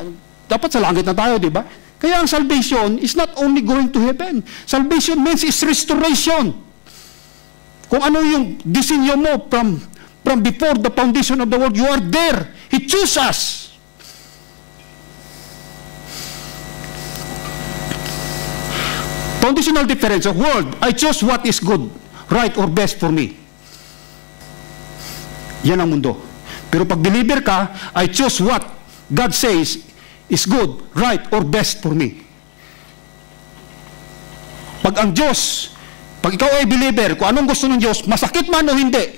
Dapat sa langit na tayo, di ba? Kaya ang salvation is not only going to heaven. Salvation means is restoration. Kung ano yung disenyo mo from from before the foundation of the world. You are there. He chose us. Foundational difference of world. I chose what is good, right, or best for me. Yan ang mundo. Pero pag believer ka, I chose what God says is good, right, or best for me. Pag ang Diyos, pag ikaw ay believer, kung anong gusto ng Diyos, masakit man o hindi,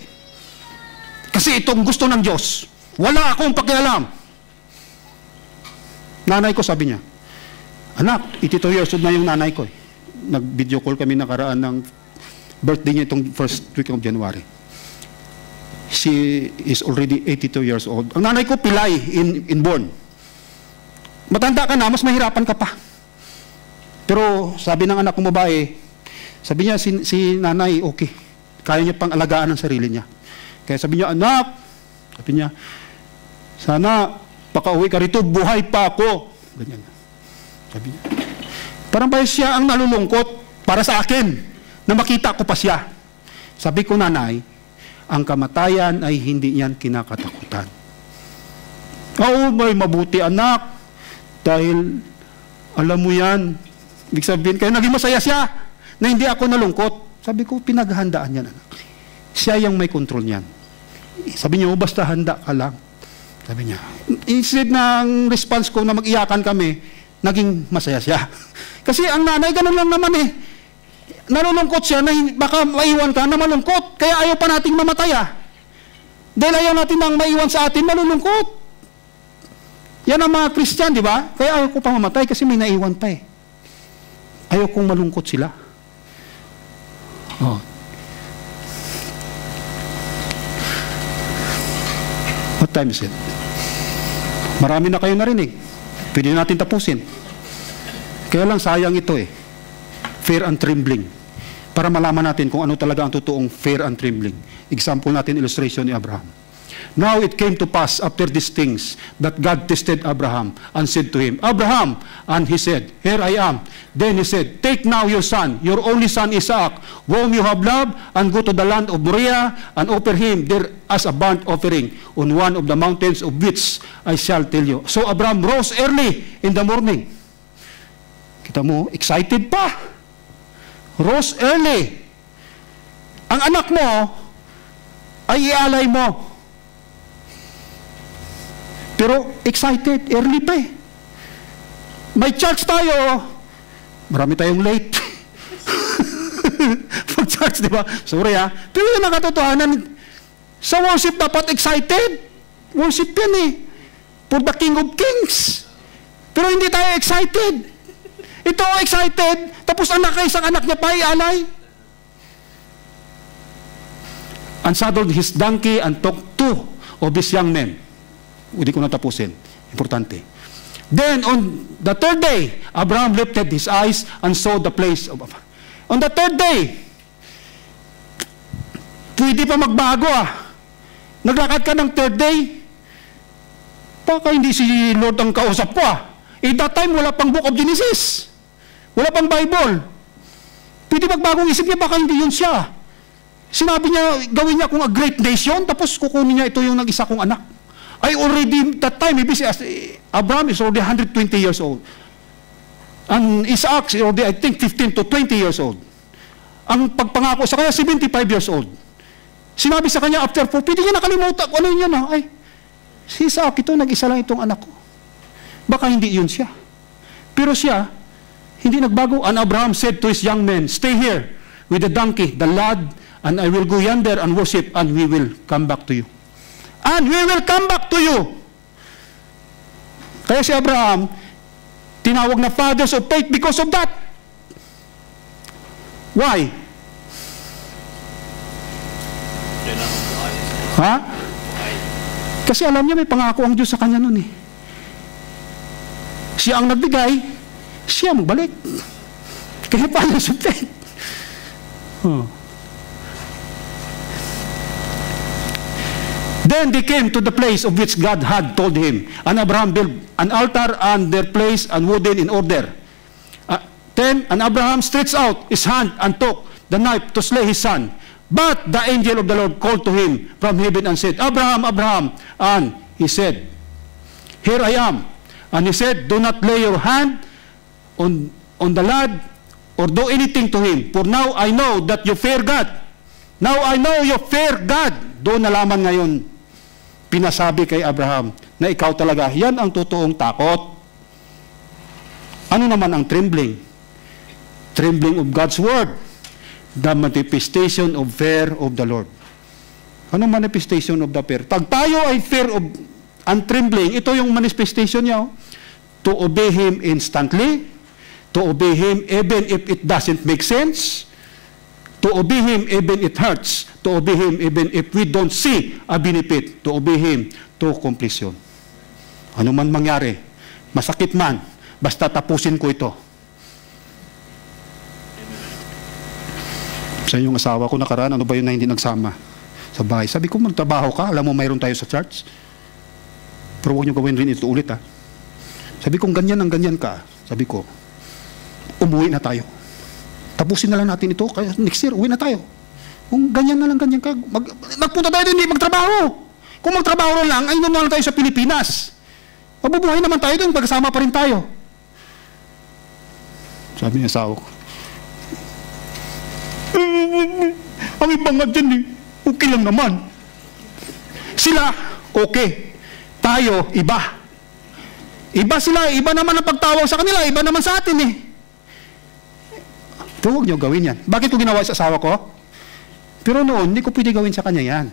kasi itong gusto ng Diyos, wala akong pakialam. Nanay ko sabi niya, anak, 82 years old na yung nanay ko. Nag-video call kami nakaraan ng birthday niya itong first week of January. She is already 82 years old. Ang nanay ko, pilay, inborn. Matanda ka na, mas mahirapan ka pa. Pero sabi ng anak kong babae, sabi niya, si nanay, okay. Kaya niya pang alagaan ang sarili niya. Kaya sabi niya, anak, sabi niya, sana, paka-uwi ka rito, buhay pa ako. Ganyan. Sabi niya. Parang ba siya ang nalulungkot para sa akin, na makita ko pa siya. Sabi ko, nanay, ang kamatayan ay hindi yan kinakatakutan. Oo, may mabuti anak. Dahil, alam mo yan, ibig sabihin, kaya naging masaya siya, na hindi ako nalungkot. Sabi ko, pinaghahandaan yan, anak. Siya yung may control niyan. Sabi niya, basta handa ka lang. Sabi niya, instead ng response ko na mag-iyakan kami, naging masaya siya. Kasi ang nanay, ganun lang naman eh. Nalulungkot siya na baka maiwan ka na malungkot. Kaya ayaw pa nating mamatay ah. Dahil ayaw natin nang maiwan sa atin, malulungkot. Yan ang mga Christian, di ba? Kaya ayaw ko pa mamatay kasi may naiwan pa eh. Ayaw kong malungkot sila. Oh. What time is it? Marami na kayo narinig. Pwede natin tapusin. Kaya lang sayang ito eh. Fear and trembling. Para malaman natin kung ano talaga ang totoong fear and trembling. Example natin, illustration ni Abraham. Now it came to pass after these things that God tested Abraham and said to him, Abraham, and he said, here I am. Then he said, take now your son, your only son Isaac, whom you have loved, and go to the land of Moriah, and offer him there as a burnt offering on one of the mountains of which I shall tell you. So Abraham rose early in the morning. Kita mo, excited pa. Rose early. Ang anak mo ay ialay mo. Pero excited, early pa eh. May church tayo, marami tayong late. Pag church, di ba? Sorry ha. Pero yung nakatotohanan, sa worship dapat excited. Worship yan eh. For the King of Kings. Pero hindi tayo excited. Ito excited, tapos isang anak niya pa ialay. And saddled his donkey and took 2 of his young men. Hindi ko natapusin. Importante. Then on the 3rd day, Abraham lifted his eyes and saw the place of... On the 3rd day, pwede pa magbago ah. Naglakad ka ng 3rd day, baka hindi si Lord ang kausap ko ah. At that time, wala pang Book of Genesis. Wala pang Bible. Pwede magbagong isip niya, baka hindi yun siya. Sinabi niya, gawin niya akong a great nation, tapos kukunin niya ito yung nag-isa kong anak. I already, that time, Abraham is already 120 years old. And Isaac is already, I think, 15 to 20 years old. Ang pagpangako sa kanya, 75 years old. Sinabi sa kanya, after 4, pwede niya nakalimutan, ano yun na, ay, si Isaac ito, nag-isa lang itong anak ko. Baka hindi yun siya. Pero siya, hindi nagbago. And Abraham said to his young men, stay here with the donkey, the lad, and I will go yonder and worship, and we will come back to you. And we will come back to you. Kaya si Abraham, tinawag na fathers of faith because of that. Why? Ha? Kasi alam niya may pangako ang Diyos sa kanya nun eh. Siya ang nagbigay, siya magbalik. Kaya fathers of faith. Then they came to the place of which God had told him. And Abraham built an altar and their place and wooden in order. Then Abraham stretched out his hand and took the knife to slay his son. But the angel of the Lord called to him from heaven and said, Abraham, Abraham. And he said, Here I am. And he said, Do not lay your hand on the lad or do anything to him. For now I know that you fear God. Now I know you fear God. Doon nalaman ngayon, pinasabi kay Abraham na ikaw talaga, yan ang totoong takot. Ano naman ang trembling? Trembling of God's word. The manifestation of fear of the Lord. Ano manifestation of the fear? Pag tayo ay fear of and trembling, ito yung manifestation niya. To obey Him instantly, to obey Him even if it doesn't make sense, to obey Him even it hurts, to obey Him even if we don't see a benefit, to obey Him to completion. Ano man mangyari, masakit man, basta tapusin ko ito. Sa yung asawa ko nakaraan, ano ba yun na hindi nagsama sa bahay? Sabi ko, magtrabaho ka, alam mo mayroon tayo sa church. Pero huwag nyo gawin rin ito ulit ha. Sabi ko, ganyan ang ganyan ka. Sabi ko, umuwi na tayo. Tapusin na lang natin ito, kaya next year, uwi na tayo. Kung ganyan na lang ganyan ka, nagpunta tayo din, magtrabaho. Kung magtrabaho lang, ay na lang tayo sa Pilipinas. Mabubuhay naman tayo doon, pagkasama pa rin tayo. Sabi niya asawa ko, ang iba nga dyan eh, okay lang naman. Sila, okay. Tayo, iba. Iba sila, iba naman ang pagtawag sa kanila, iba naman sa atin eh. Pero huwag niyo gawin yan. Bakit ko ginawa sa asawa ko? Pero noon, hindi ko pwede gawin sa kanya yan.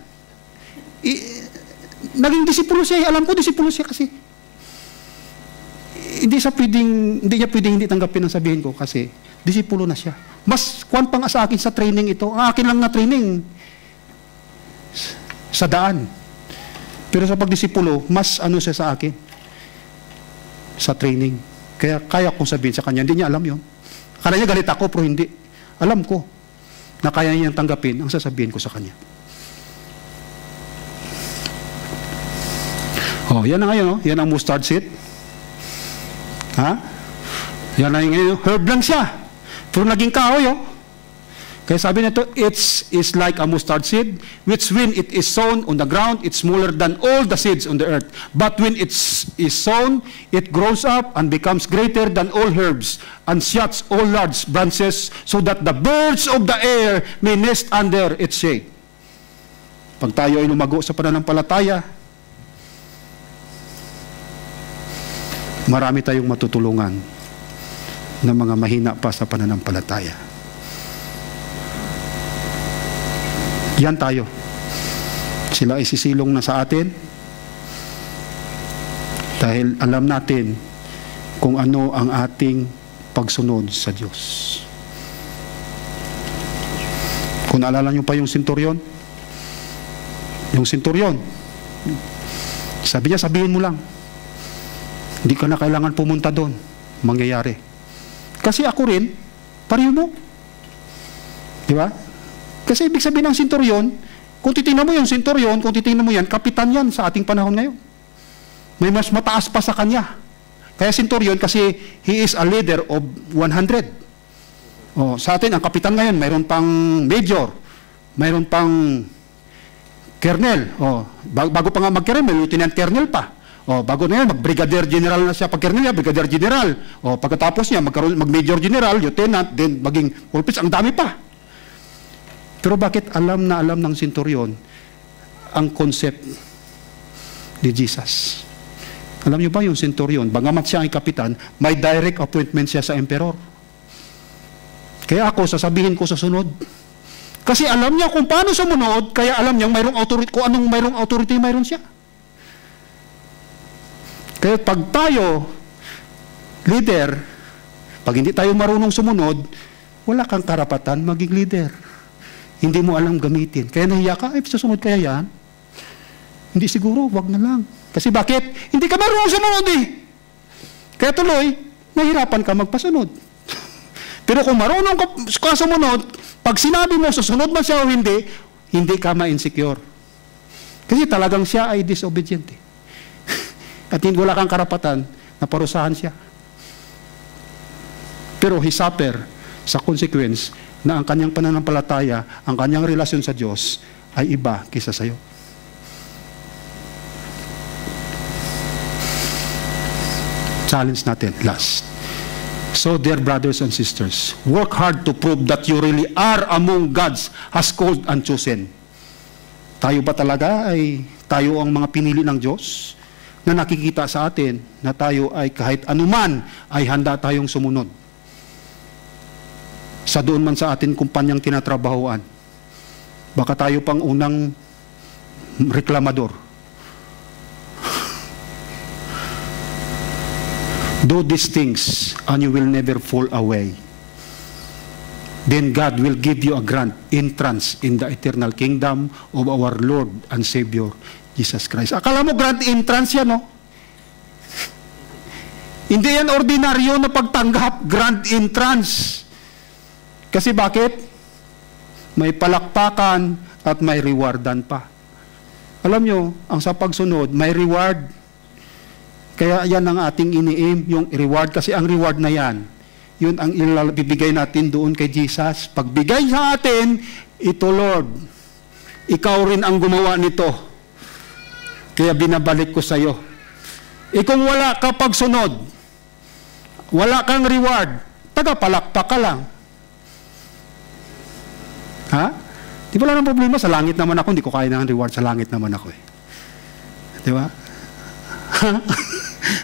Naging disipulo siya, alam ko disipulo siya kasi. Hindi niya pwedeng hindi tanggapin ang sabihin ko kasi disipulo na siya. Mas kwan pang sa akin sa training ito. Ang akin lang na training sa daan. Pero sa pagdisipulo, mas ano siya sa akin sa training. Kaya kaya kong sabihin sa kanya, hindi niya alam yon. Kaya niya galit ako, pero hindi. Alam ko na kaya niyang tanggapin ang sasabihin ko sa kanya. Oh, yan na ngayon, oh. Yan ang mustard seed. Ha? Yan na ngayon, herb lang siya. Pero naging kahoy, oh. Kaya sabi nito, it's like a mustard seed, which when it is sown on the ground, it's smaller than all the seeds on the earth. But when it is sown, it grows up and becomes greater than all herbs, and shoots all large branches, so that the birds of the air may nest under its shade. Pag tayo ay lumago sa pananampalataya, marami tayong matutulungan ng mga mahina pa sa pananampalataya. Yan tayo. Sila ay sisilong na sa atin dahil alam natin kung ano ang ating pagsunod sa Diyos. Kung naalala nyo pa yung senturyon, sabi niya, sabihin mo lang. Hindi ka na kailangan pumunta doon. Mangyayari. Kasi ako rin, pareho mo. Di ba? Kasi ibig sabihin ng senturyon, kung titingnan mo yung senturyon, kung titingnan mo yan, kapitan yan sa ating panahon ngayon. May mas mataas pa sa kanya. Kaya senturyon kasi he is a leader of 100. Oh, sa atin, ang kapitan ngayon, mayroon pang major, mayroon pang colonel. Oh, bago pa nga mag-colonel, may lieutenant colonel pa. Oh, bago na yan, mag-brigadier general na siya. Pag-colonel niya, brigadier general. Oh, pagkatapos niya, mag-major general, lieutenant, then maging pulpits, ang dami pa. Pero bakit alam na alam ng senturyon ang concept ni Jesus? Alam niyo ba yung senturyon, bagamat siya ay kapitan, may direct appointment siya sa emperor. Kaya ako, sasabihin ko sa sunod. Kasi alam niya kung paano sumunod, kaya alam niya mayroong authority, kung anong mayroong authority mayroon siya. Kaya pag tayo, leader, pag hindi tayo marunong sumunod, wala kang karapatan maging leader. Hindi mo alam gamitin. Kaya nahiya ka, susunod kaya yan? Hindi siguro, wag na lang. Kasi bakit? Hindi ka marunong sumunod eh. Kaya tuloy, nahirapan ka magpasunod. Pero kung marunong ka sumunod, pag sinabi mo, susunod man siya o hindi, hindi ka ma-insecure. Kasi talagang siya ay disobedient eh. At hindi wala kang karapatan na parusahan siya. Pero he suffered sa consequence na ang kanyang pananampalataya, ang kanyang relasyon sa Diyos ay iba kaysa sa iyo. Challenge natin, last. So, dear brothers and sisters, work hard to prove that you really are among God's has called and chosen. Tayo ba talaga ay tayo ang mga pinili ng Diyos na nakikita sa atin na tayo ay kahit anuman ay handa tayong sumunod sa doon man sa atin kumpanyang tinatrabahoan. Baka tayo pang unang reklamador. Do these things and you will never fall away. Then God will give you a grand entrance in the eternal kingdom of our Lord and Savior, Jesus Christ. Akala mo grand entrance yan, no? Hindi yan ordinaryo na pagtanggap, grand entrance. Kasi bakit? May palakpakan at may rewardan pa. Alam nyo, ang sa pagsunod, may reward. Kaya yan ang ating ini-aim, yung reward. Kasi ang reward na yan, yun ang ibibigay natin doon kay Jesus. Pagbigay sa atin, ito Lord, ikaw rin ang gumawa nito. Kaya binabalik ko sa iyo. Kung wala ka pagsunod, wala kang reward, tagapalakpak ka lang. Ha? Di ba lang ang problema? Sa langit naman ako, hindi ko kaya ng reward. Sa langit naman ako eh. Di ba?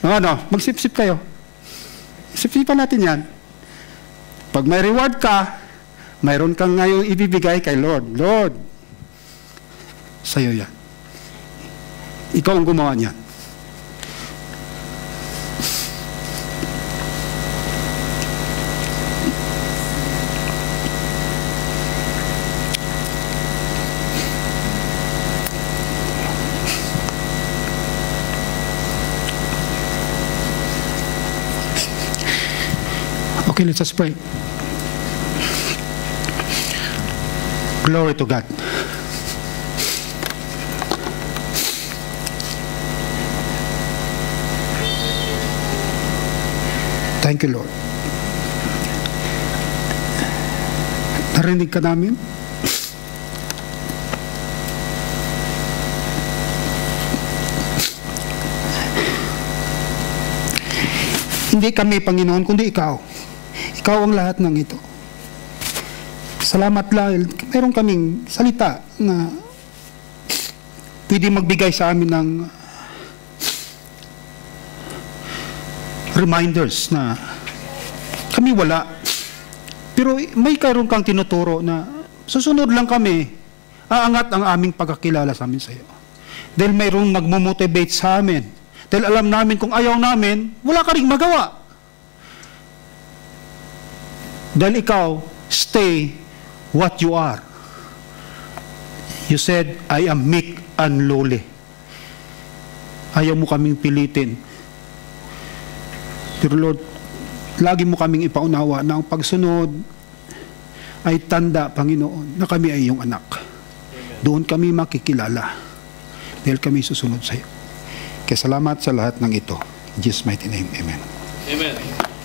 Ano, magsip-sip kayo. Sip-sipan natin yan. Pag may reward ka, mayroon kang ngayong ibibigay kay Lord. Lord, sa'yo yan. Ikaw ang gumawa niyan. Okay, let's just pray. Glory to God. Thank you, Lord. Narinig ka namin? Hindi kami, Panginoon, kundi ikaw. Ikaw ang lahat ng ito. Salamat lang. Mayroon kaming salita na pwede magbigay sa amin ng reminders na kami wala. Pero may karoon kang tinuturo na susunod lang kami, aangat ang aming pagkakilala sa amin sa iyo. Dahil mayroong nagmo-motivate sa amin. Dahil alam namin kung ayaw namin, wala ka ring magawa. Dahil ikaw, stay what you are. You said, I am meek and lowly. Ayaw mo kaming pilitin. Pero Lord, lagi mo kaming ipaunawa na ang pagsunod ay tanda, Panginoon, na kami ay iyong anak. Doon kami makikilala dahil kami susunod sa iyo. Kaya salamat sa lahat ng ito. In Jesus' mighty name, Amen. Amen.